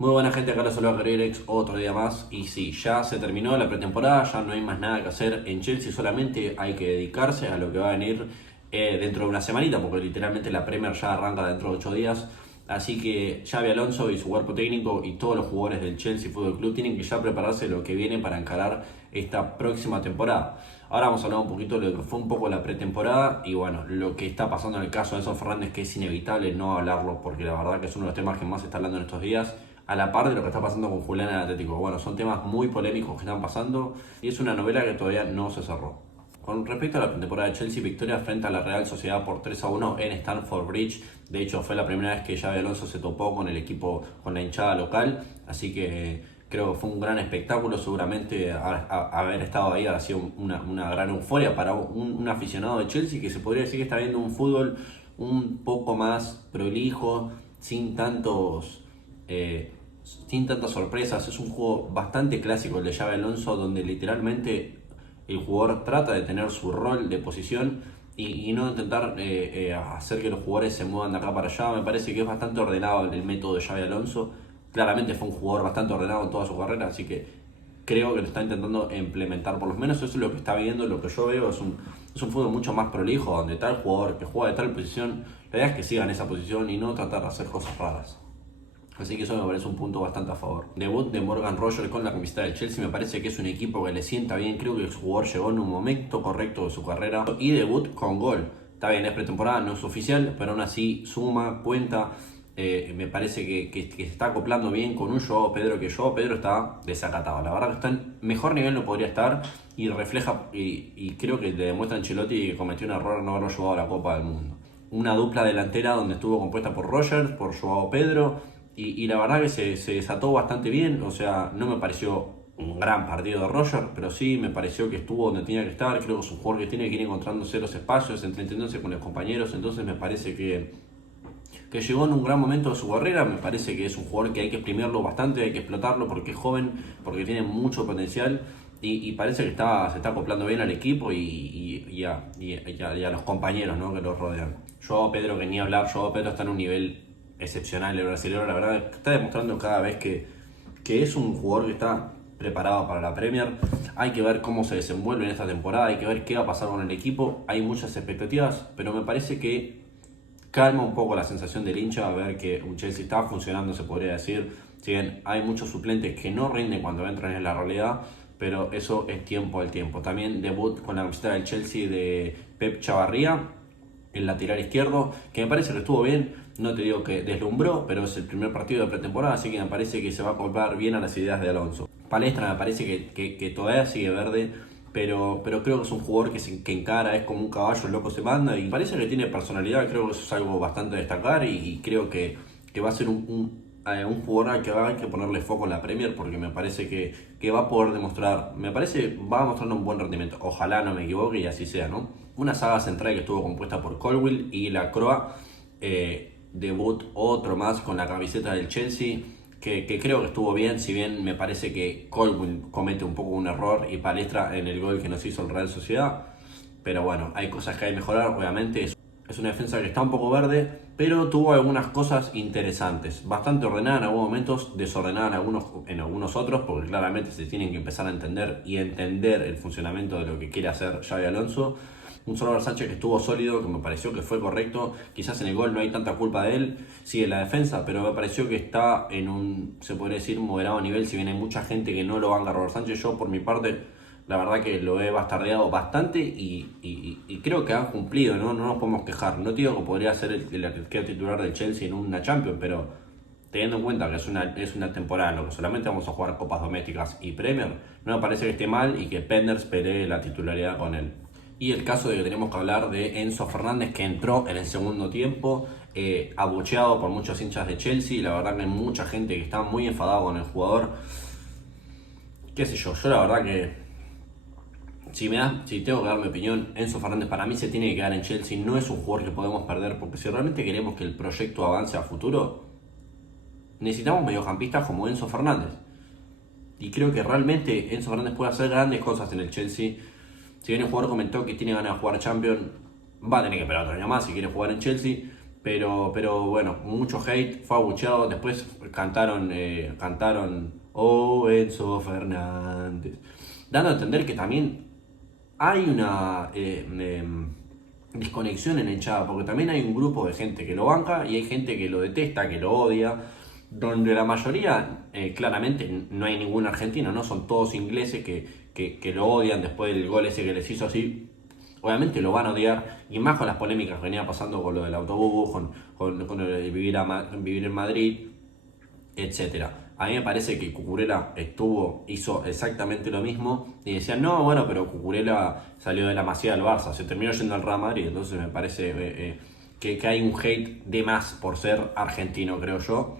Muy buena gente, acá los saluda Carerex, otro día más. Y sí, ya se terminó la pretemporada, ya no hay más nada que hacer en Chelsea, solamente hay que dedicarse a lo que va a venir dentro de una semanita, porque literalmente la Premier ya arranca dentro de 8 días. Así que Xabi Alonso y su cuerpo técnico y todos los jugadores del Chelsea Fútbol Club tienen que ya prepararse lo que viene para encarar esta próxima temporada. Ahora vamos a hablar un poquito de lo que fue un poco la pretemporada y bueno, lo que está pasando en el caso de Enzo Fernández, que es inevitable no hablarlo porque la verdad que es uno de los temas que más se está hablando en estos días, a la par de lo que está pasando con Julián en el Atlético. Bueno, son temas muy polémicos que están pasando y es una novela que todavía no se cerró. Con respecto a la pretemporada de Chelsea, victoria frente a la Real Sociedad por 3-1 en Stamford Bridge. De hecho, fue la primera vez que Xabi Alonso se topó con el equipo, con la hinchada local. Así que creo que fue un gran espectáculo. Seguramente haber estado ahí ha sido una gran euforia para un aficionado de Chelsea que se podría decir que está viendo un fútbol un poco más prolijo, sin tantos... sin tantas sorpresas. Es un juego bastante clásico el de Xabi Alonso, donde literalmente el jugador trata de tener su rol de posición y no intentar hacer que los jugadores se muevan de acá para allá. Me parece que es bastante ordenado el método de Xabi Alonso. Claramente fue un jugador bastante ordenado en toda su carrera, así que creo que lo está intentando implementar. Por lo menos eso es lo que está viendo, lo que yo veo es un fútbol mucho más prolijo, donde tal jugador que juega de tal posición, la idea es que siga en esa posición y no tratar de hacer cosas raras. Así que eso me parece un punto bastante a favor. Debut de Morgan Rogers con la camiseta del Chelsea, me parece que es un equipo que le sienta bien. Creo que el jugador llegó en un momento correcto de su carrera. Y debut con gol. Está bien, es pretemporada, no es oficial, pero aún así suma, cuenta. Me parece que se está acoplando bien con un Joao Pedro, que Joao Pedro está desacatado. La verdad que está en mejor nivel no podría estar y refleja, y creo que le demuestra a Ancelotti que cometió un error no haberlo llevado a la Copa del Mundo. Una dupla delantera donde estuvo compuesta por Rogers, por Joao Pedro. Y la verdad que se desató bastante bien. O sea, no me pareció un gran partido de Roger, pero sí me pareció que estuvo donde tenía que estar. Creo que es un jugador que tiene que ir encontrándose los espacios, entendiéndose con los compañeros. Entonces me parece que llegó en un gran momento de su carrera. Me parece que es un jugador que hay que exprimirlo bastante, hay que explotarlo porque es joven, porque tiene mucho potencial. Y parece que se está acoplando bien al equipo y a los compañeros, ¿no?, que los rodean. Joao Pedro, que ni hablar, Joao Pedro está en un nivel excepcional el brasileño. La verdad está demostrando cada vez que es un jugador que está preparado para la Premier. Hay que ver cómo se desenvuelve en esta temporada, hay que ver qué va a pasar con el equipo. Hay muchas expectativas, pero me parece que calma un poco la sensación del hincha a ver que un Chelsea está funcionando, se podría decir. Si bien hay muchos suplentes que no rinden cuando entran en la realidad, pero eso es tiempo al tiempo. También debut con la camiseta del Chelsea de Pep Chavarría, el lateral izquierdo, que me parece que estuvo bien. No te digo que deslumbró, pero es el primer partido de pretemporada, así que me parece que se va a acoplar bien a las ideas de Alonso. Palestra me parece que todavía sigue verde, pero creo que es un jugador que encara, es como un caballo, el loco se manda y parece que tiene personalidad. Creo que eso es algo bastante a destacar y creo que va a ser un jugador al que hay que ponerle foco en la Premier, porque me parece que va a poder demostrar, me parece va a mostrar un buen rendimiento. Ojalá no me equivoque y así sea, ¿no? Una saga central que estuvo compuesta por Colwill y Lacroix. Debut otro más con la camiseta del Chelsea, que creo que estuvo bien, si bien me parece que Colwill comete un poco un error y Palestra en el gol que nos hizo el Real Sociedad. Pero bueno, hay cosas que hay que mejorar, obviamente. Es una defensa que está un poco verde, pero tuvo algunas cosas interesantes. Bastante ordenada en algunos momentos, desordenada en algunos otros, porque claramente se tienen que empezar a entender el funcionamiento de lo que quiere hacer Xabi Alonso. Un Solver Sánchez que estuvo sólido, que me pareció que fue correcto. Quizás en el gol no hay tanta culpa de él, sí en la defensa, pero me pareció que está en un, se podría decir, moderado nivel. Si bien hay mucha gente que no lo banca a Robert Sánchez, yo por mi parte, la verdad que lo he bastardeado bastante y creo que ha cumplido, ¿no? No nos podemos quejar. No digo que podría ser el arquero titular del Chelsea en una Champions, pero teniendo en cuenta que es una temporada en la que solamente vamos a jugar copas domésticas y Premier, no me parece que esté mal y que Penders pelee la titularidad con él. Y el caso de que tenemos que hablar de Enzo Fernández, que entró en el segundo tiempo, abucheado por muchos hinchas de Chelsea. La verdad que hay mucha gente que está muy enfadada con el jugador. Qué sé yo la verdad que si tengo que dar mi opinión, Enzo Fernández para mí se tiene que quedar en Chelsea. No es un jugador que podemos perder, porque si realmente queremos que el proyecto avance a futuro, necesitamos mediocampistas como Enzo Fernández. Y creo que realmente Enzo Fernández puede hacer grandes cosas en el Chelsea. Si bien el jugador comentó que tiene ganas de jugar Champions, va a tener que esperar otro año más si quiere jugar en Chelsea. pero bueno, mucho hate, fue abucheado, después cantaron Oh Enzo Fernández, dando a entender que también hay una desconexión en el chat, porque también hay un grupo de gente que lo banca y hay gente que lo detesta, que lo odia, donde la mayoría, claramente no hay ningún argentino, ¿no? Son todos ingleses que lo odian después del gol ese que les hizo así. Obviamente lo van a odiar, y más con las polémicas que venía pasando con lo del autobús, con lo de vivir en Madrid, etcétera. A mí me parece que Cucurella hizo exactamente lo mismo y decían, no, bueno, pero Cucurella salió de la Masía del Barça, se terminó yendo al Real Madrid, entonces me parece que hay un hate de más por ser argentino, creo yo.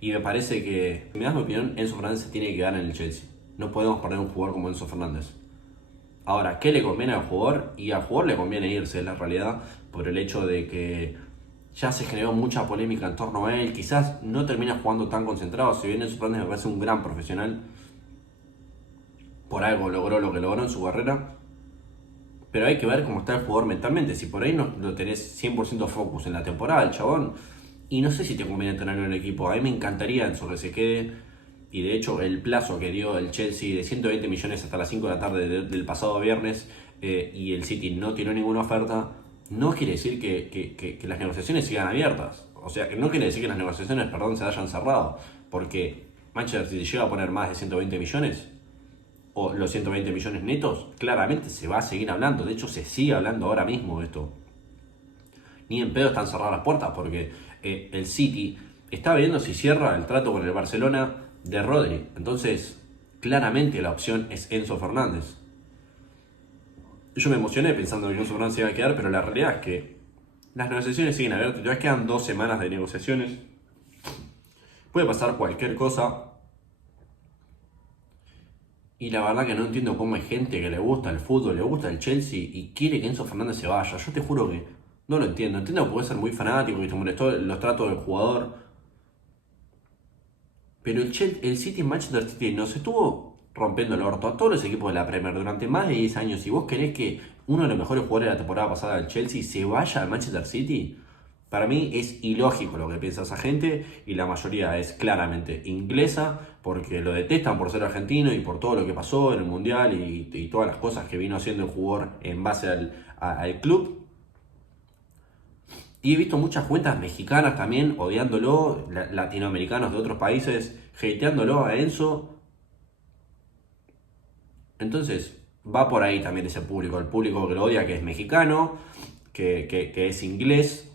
Y me parece que, me das mi opinión, Enzo Fernández se tiene que quedar en el Chelsea. No podemos perder un jugador como Enzo Fernández. Ahora, ¿qué le conviene al jugador? Y al jugador le conviene irse, es la realidad, por el hecho de que ya se generó mucha polémica en torno a él. Quizás no termina jugando tan concentrado, si bien Enzo Fernández me parece un gran profesional, por algo logró lo que logró en su carrera. Pero hay que ver cómo está el jugador mentalmente. Si por ahí no lo tenés 100% focus en la temporada, el chabón, y no sé si te conviene tenerlo en el equipo. A mí me encantaría Enzo que se quede. Y de hecho el plazo que dio el Chelsea de 120 millones hasta las 5 de la tarde del pasado viernes, y el City no tiró ninguna oferta, no quiere decir que las negociaciones sigan abiertas. O sea, que no quiere decir que las negociaciones, perdón, se hayan cerrado. Porque Manchester City llega a poner más de 120 millones, o los 120 millones netos, claramente se va a seguir hablando. De hecho, se sigue hablando ahora mismo de esto. Ni en pedo están cerradas las puertas, porque el City está viendo si cierra el trato con el Barcelona de Rodri. Entonces, claramente la opción es Enzo Fernández. Yo me emocioné pensando que Enzo Fernández se iba a quedar, pero la realidad es que las negociaciones siguen abiertas. Ya quedan 2 semanas de negociaciones. Puede pasar cualquier cosa. Y la verdad que no entiendo cómo hay gente que le gusta el fútbol, le gusta el Chelsea y quiere que Enzo Fernández se vaya. Yo te juro que no lo entiendo. Entiendo que puede ser muy fanático y te molestó los tratos del jugador. Pero el City en Manchester City nos estuvo rompiendo el orto a todos los equipos de la Premier durante más de 10 años. Si vos querés que uno de los mejores jugadores de la temporada pasada del Chelsea se vaya al Manchester City, para mí es ilógico lo que piensa esa gente, y la mayoría es claramente inglesa, porque lo detestan por ser argentino y por todo lo que pasó en el Mundial y todas las cosas que vino haciendo el jugador en base al club. Y he visto muchas cuentas mexicanas también odiándolo, latinoamericanos de otros países hateándolo a Enzo. Entonces va por ahí también ese público, el público que lo odia, que es mexicano, que es inglés,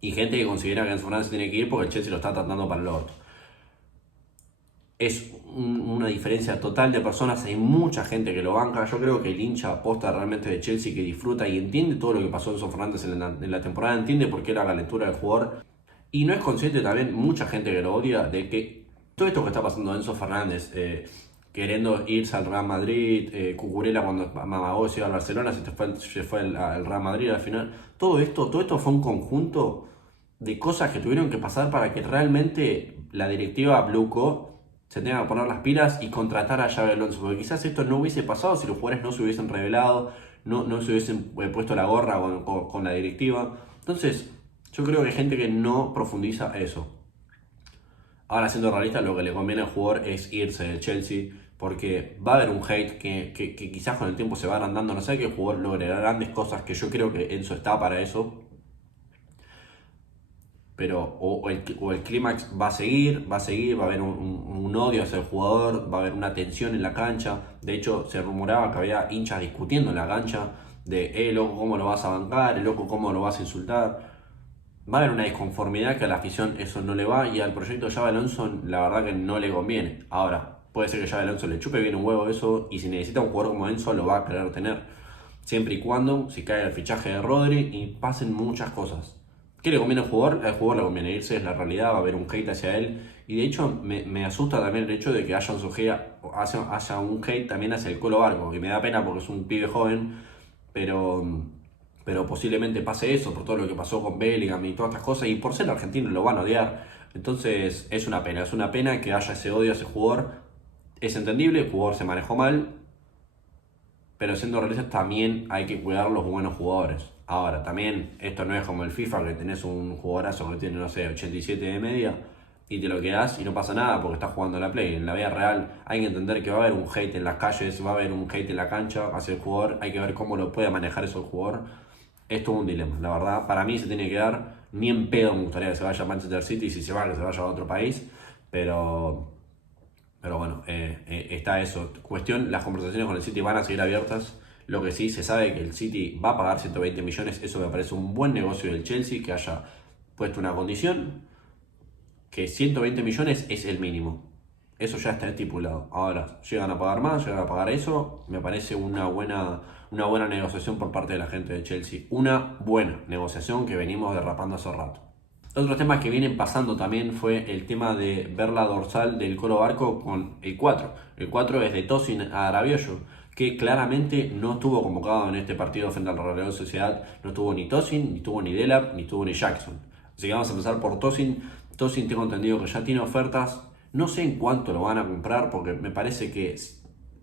y gente que considera que Enzo Fernández tiene que ir porque el Chelsea lo está tratando para el orto. Es una diferencia total de personas, hay mucha gente que lo banca. Yo creo que el hincha aposta realmente de Chelsea, que disfruta y entiende todo lo que pasó en Enzo Fernández en la temporada, entiende por qué la calentura del jugador, y no es consciente también mucha gente que lo odia de que todo esto que está pasando Enzo Fernández, queriendo irse al Real Madrid, Cucurella cuando mamagó se iba al Barcelona, se fue al Real Madrid al final, todo esto fue un conjunto de cosas que tuvieron que pasar para que realmente la directiva Bluco se tenga que poner las pilas y contratar a Xabi Alonso, porque quizás esto no hubiese pasado si los jugadores no se hubiesen revelado, no se hubiesen puesto la gorra con la directiva. Entonces yo creo que hay gente que no profundiza eso. Ahora, siendo realista, lo que le conviene al jugador es irse del Chelsea, porque va a haber un hate que quizás con el tiempo se va agrandando. No sé, que el jugador logre grandes cosas, que yo creo que Enzo está para eso. Pero o el clímax va a seguir, va a haber un odio hacia el jugador, va a haber una tensión en la cancha. De hecho, se rumoraba que había hinchas discutiendo en la cancha de, loco, ¿cómo lo vas a bancar? Loco, ¿cómo lo vas a insultar? Va a haber una disconformidad que a la afición eso no le va, y al proyecto de Xabi Alonso la verdad que no le conviene. Ahora, puede ser que Xabi Alonso le chupe bien un huevo eso, y si necesita un jugador como Enzo lo va a querer tener, siempre y cuando si cae el fichaje de Rodri y pasen muchas cosas. ¿Qué le conviene al jugador? Al jugador le conviene irse, es la realidad, va a haber un hate hacia él. Y de hecho me asusta también el hecho de que haya un hate también hacia el Colo Barco, que me da pena porque es un pibe joven, pero posiblemente pase eso por todo lo que pasó con Bellingham y todas estas cosas, y por ser argentino lo van a odiar. Entonces es una pena que haya ese odio a ese jugador. Es entendible, el jugador se manejó mal, pero siendo realistas también hay que cuidar los buenos jugadores. Ahora, también esto no es como el FIFA, que tenés un jugadorazo que tiene, no sé, 87 de media y te lo quedás y no pasa nada porque estás jugando la Play. En la vida real hay que entender que va a haber un hate en las calles, va a haber un hate en la cancha hacia el jugador, hay que ver cómo lo puede manejar eso el jugador. Es todo un dilema, la verdad. Para mí se tiene que dar, ni en pedo me gustaría que se vaya a Manchester City, si se va, que se vaya a otro país, pero bueno, está eso. Cuestión, las conversaciones con el City van a seguir abiertas. Lo que sí se sabe que el City va a pagar 120 millones, eso me parece un buen negocio del Chelsea, que haya puesto una condición, que 120 millones es el mínimo. Eso ya está estipulado. Ahora, llegan a pagar más, llegan a pagar eso, me parece una buena negociación por parte de la gente de Chelsea. Una buena negociación que venimos derrapando hace rato. Otros temas que vienen pasando también fue el tema de ver la dorsal del Colo Barco con el 4. El 4 es de Tosin Arabiollo, que claramente no estuvo convocado en este partido frente al Real Sociedad. No estuvo ni Tosin, ni estuvo ni Delap, ni estuvo ni Jackson. Así que vamos a empezar por Tosin. Tosin tengo entendido que ya tiene ofertas. No sé en cuánto lo van a comprar porque me parece que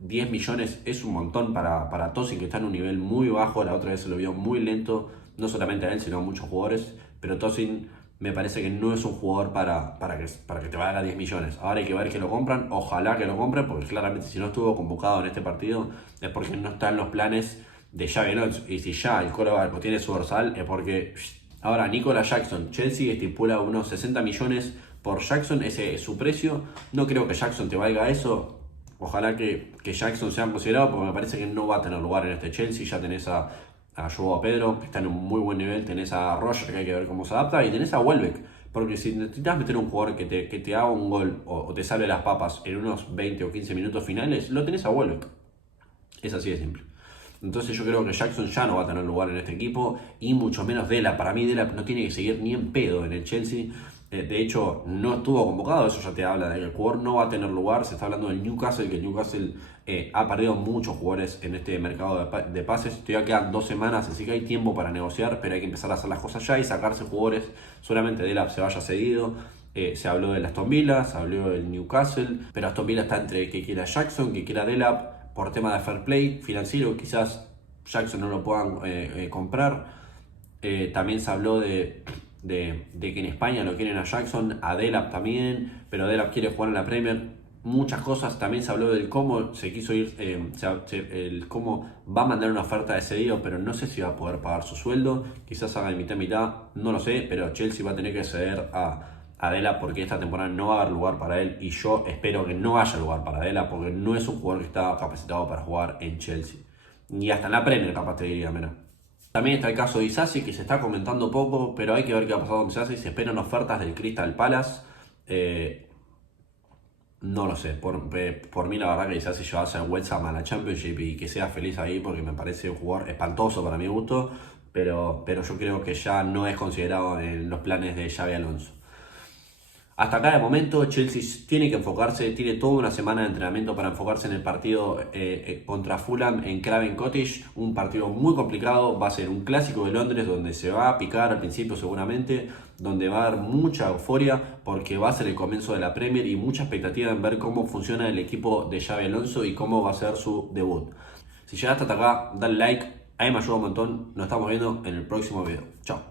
10 millones es un montón para Tosin, que está en un nivel muy bajo. La otra vez se lo vio muy lento, no solamente a él, sino a muchos jugadores. Pero Tosin me parece que no es un jugador para que te valga 10 millones. Ahora hay que ver que lo compran, ojalá que lo compren, porque claramente si no estuvo convocado en este partido es porque no está en los planes de Xabi Alonso. Y si ya el Colo Barco tiene su dorsal es porque... Ahora, Nicolas Jackson, Chelsea estipula unos 60 millones por Jackson, ese es su precio. No creo que Jackson te valga eso. Ojalá que Jackson sea considerado, porque me parece que no va a tener lugar en este Chelsea. Ya tenés a Joao Pedro, que está en un muy buen nivel, tenés a Roger, que hay que ver cómo se adapta, y tenés a Welbeck, porque si necesitas meter un jugador que te haga un gol o te salve las papas en unos 20 o 15 minutos finales, lo tenés a Welbeck. Es así de simple. Entonces yo creo que Jackson ya no va a tener lugar en este equipo, y mucho menos Delap. Para mí Delap no tiene que seguir ni en pedo en el Chelsea. De hecho, no estuvo convocado, eso ya te habla de que el jugador no va a tener lugar. Se está hablando del Newcastle, que el Newcastle ha perdido muchos jugadores en este mercado de pases. Todavía quedan 2 semanas, así que hay tiempo para negociar, pero hay que empezar a hacer las cosas ya y sacarse jugadores. Solamente Delap se vaya cedido. Se habló del Aston Villa, se habló del Newcastle, pero Aston Villa está entre que quiera Jackson, que quiera Delap. Por tema de fair play financiero, quizás Jackson no lo puedan comprar. También se habló de que en España lo quieren a Jackson, a Delap también, pero Delap quiere jugar en la Premier. Muchas cosas. También se habló del cómo se quiso ir, el cómo va a mandar una oferta de cedido, pero no sé si va a poder pagar su sueldo. Quizás haga de mitad a mitad, no lo sé, pero Chelsea va a tener que ceder a Delap porque esta temporada no va a haber lugar para él, y yo espero que no haya lugar para Delap porque no es un jugador que está capacitado para jugar en Chelsea, ni hasta en la Premier capaz te diría, mira. También está el caso de Isasi, que se está comentando poco, pero hay que ver qué ha pasado con Isasi. Se esperan ofertas del Crystal Palace. No lo sé, por mí la verdad que Isasi llevase a West Ham a la Championship y que sea feliz ahí, porque me parece un jugador espantoso para mi gusto, pero yo creo que ya no es considerado en los planes de Xabi Alonso. Hasta acá de momento Chelsea tiene que enfocarse, tiene toda una semana de entrenamiento para enfocarse en el partido contra Fulham en Craven Cottage, un partido muy complicado. Va a ser un clásico de Londres donde se va a picar al principio seguramente, donde va a haber mucha euforia porque va a ser el comienzo de la Premier y mucha expectativa en ver cómo funciona el equipo de Xabi Alonso y cómo va a ser su debut. Si llegaste hasta acá, dale like, ahí me ayuda un montón. Nos estamos viendo en el próximo video. Chao.